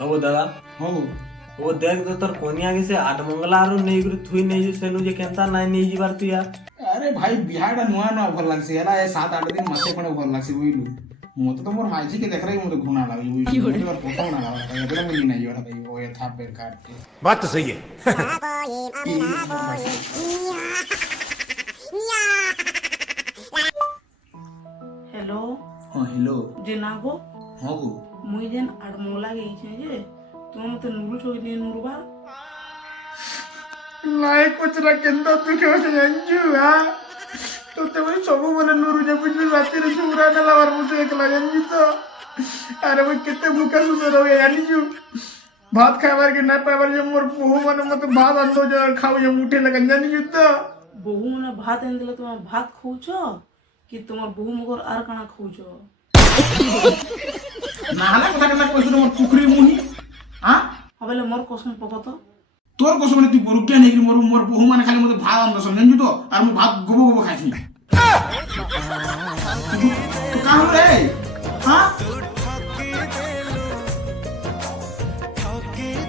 হবো দাদা হবো ও দেখ তো তোর কনিয়া গেছে আটমঙ্গলা আরো নেইগুলো থুই নেই যে সেনু যে কেনতা নাই নেই ଯିବାର তুই আর আরে ভাই বিহাটা নূଆ ନୂଆ ଭଲ ଲାଗୁଛି ହେଲା ଏ 7-8 ଦିନ ମାସେ ଖଣ୍ଡେ ଭଲ ଲାଗୁଛି ବୁଝିଲୁ ମତେ ତ ମୋର ମାଝିକେ ଦେଖିଲେ ମତେ ଘୃଣା ଲାଗୁଛି ବୁଝିଲୁ ମତେ ତାର ପସନ୍ଦ ନା ଲାଗୁଛି ଏବେ ତ ମୁଁ ନାହିଁ ଏଟା ଓ ଏଥା ବେକାର ଟେ बात तो सही है। हेलो ହଁ ହ୍ୟାଲୋ जे ना गो ହଁ ଗো मुई जेन आडमोला गई जे तुम मते नुरु छोई दे नुरबा ନାଇଁ କୋଚରା କେନ୍ତା ତୁ କେଉଁଠି ଜାଣିଛୁ ହା ତୋତେ ମୁଁ ସବୁ ମାନେ ନୁରୁ ଯେ ବୁଝିଲୁ ରାତିରେ ଚୁରା ନେଲା ବାର ମୁଁ ଏକଲା ଜାଣିଛୁ ତ ଆରେ ମୁଁ କେତେ ଭୁକା ସୁସ ରହେ ଜାଣିଛୁ ଭାତ ଖାଇବାର କି ନା ପାଇବାର ଯେ ମୋର ବୋହୁ ମାନେ ମତେ ଭାତ ଆନ୍ଦୋଜ ଖାଉ ଯେ ମୁଠେ ଲେଖା ଜାଣିଛୁ ତ बहु मने भात एन दिले तुम भात खाउछो कि तुमर बहु मगर आर काना खाउछो ନାହାଲା କଥା କେନ୍ତା କହିଛୁ ମୋର ପୁଖରୀ ମୁହିଁ ହା हबले मोर कसम पकत তোর কসম মানে তুই বলু কেন ହେଇକି ମୋର ବୋହୁ ମାନେ ଖାଲି ମତେ ଭାତ ଆନ୍ଦୋଜ ଜାଣିଛୁ ତ আর ମୁଁ ଭାତ ଗୋବ ଗୋବ ଖାଇছি